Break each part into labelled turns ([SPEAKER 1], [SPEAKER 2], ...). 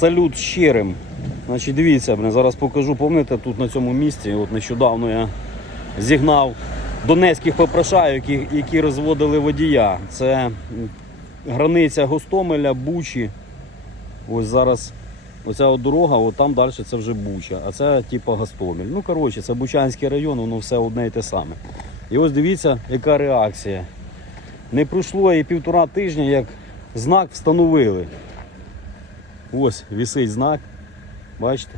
[SPEAKER 1] салют щирим. Значить, дивіться, зараз покажу. Пам'ятаєте, тут на цьому місці, от нещодавно я зігнав донецьких попрошайок, які, які розводили водія. Це границя Гостомеля, Бучі. Ось зараз оця от дорога, от там далі це вже Буча, а це типу Гостомель. Ну, коротше, це Бучанський район, воно все одне і те саме. І ось дивіться, яка реакція. Не пройшло і півтора тижня, як знак встановили. Ось висить знак. Бачите?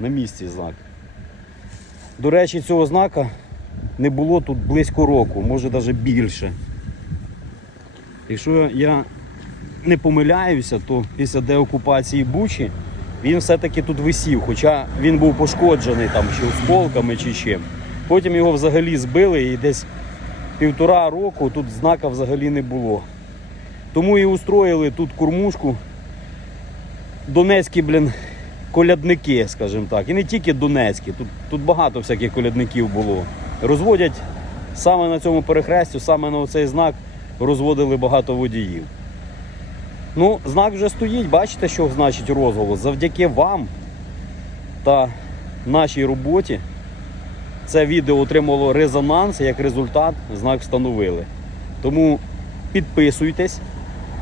[SPEAKER 1] На місці знак. До речі, цього знака не було тут близько року, може навіть більше. Якщо я не помиляюся, то після деокупації Бучі він все-таки тут висів, хоча він був пошкоджений там чи осколками, чи чим. Потім його взагалі збили і десь півтора року тут знака взагалі не було. Тому і устроїли тут кормушку донецькі, блін, колядники, скажімо так. І не тільки донецькі, тут, тут багато всяких колядників було. Розводять саме на цьому перехресті, саме на цей знак розводили багато водіїв. Ну, знак вже стоїть, бачите, що значить розголос. Завдяки вам та нашій роботі це відео отримало резонанс, як результат знак встановили. Тому підписуйтесь,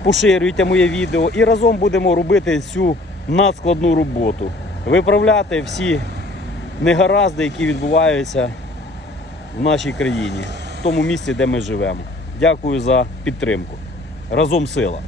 [SPEAKER 1] поширюйте моє відео і разом будемо робити цю надскладну роботу. Виправляти всі негаразди, які відбуваються в нашій країні, в тому місці, де ми живемо. Дякую за підтримку. Разом сила!